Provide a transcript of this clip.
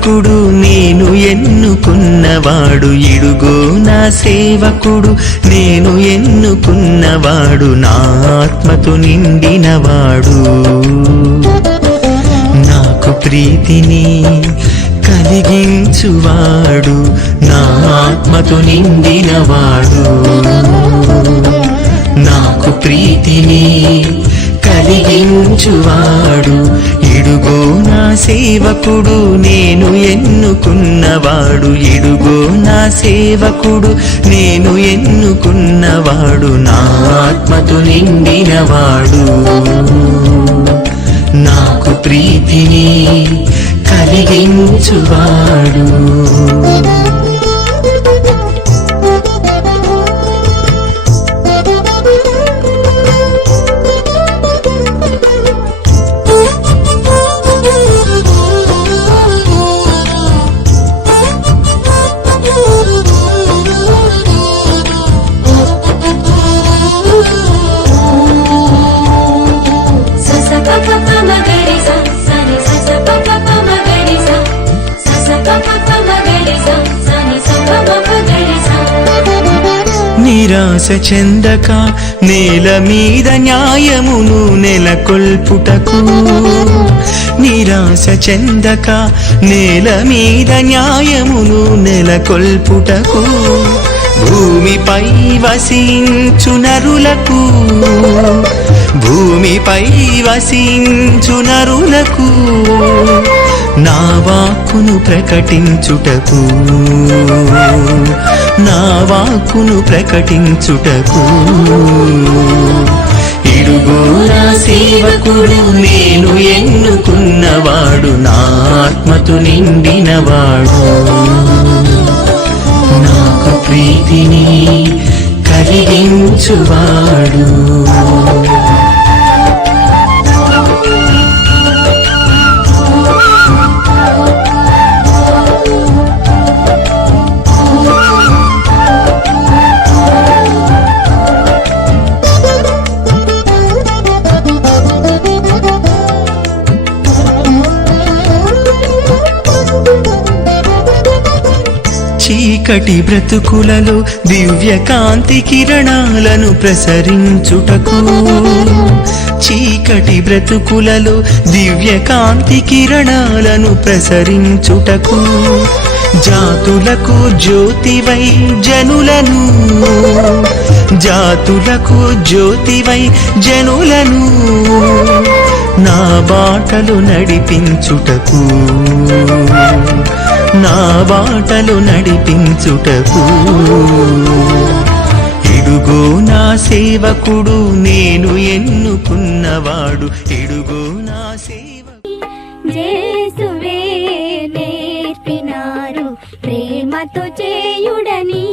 సేవకుడు నేను ఎన్నుకున్నవాడు, ఇడుగో నా సేవకుడు నేను ఎన్నుకున్నవాడు, నా ఆత్మతో నిండినవాడు. నాకు ప్రీతిని కలిగించువాడు, నా ఆత్మతో నిండినవాడు. నాకు ప్రీతిని కలిగించువాడు, ఇడుగో నా సేవకుడు నేను ఎన్నుకున్నవాడు, ఇడుగో నా సేవకుడు నేను ఎన్నుకున్నవాడు, నా ఆత్మతో నిండినవాడు. నాకు ప్రీతిని కలిగించువాడు. నిరాశ చెందక నేల మీద న్యాయమును నెలకొల్పుటకు, నిరాశ చెందక నేల మీద న్యాయమును నెలకొల్పుటకు, భూమిపై వసించు నరులకు, భూమిపై వసించు నరులకు నా వాక్కును ప్రకటించుటకు, నా వాక్కును ప్రకటించుటకు, ఇడుగో నా సేవకుడు నేను ఎన్నుకున్నవాడు, నా ఆత్మతో నిండినవాడు. నాకు ప్రీతిని కలిగించువాడు. చీకటి బ్రతుకులలో దివ్య కాంతి కిరణాలను ప్రసరించుటకు, చీకటి బ్రతుకులలో దివ్య కాంతి కిరణాలను ప్రసరించుటకు, జాతులకు జ్యోతివై జనులను, జాతులకు జ్యోతివై జనులను నా బాటలు నడిపించుటకు, నా బాటలు నడిపించుటకు, ఇడుగో నా సేవకుడు నేను ఎన్నుకున్నవాడు, ఇడుగో నా సేవకుడు. యేసువే నేర్పినారు ప్రేమతో చేయుడని.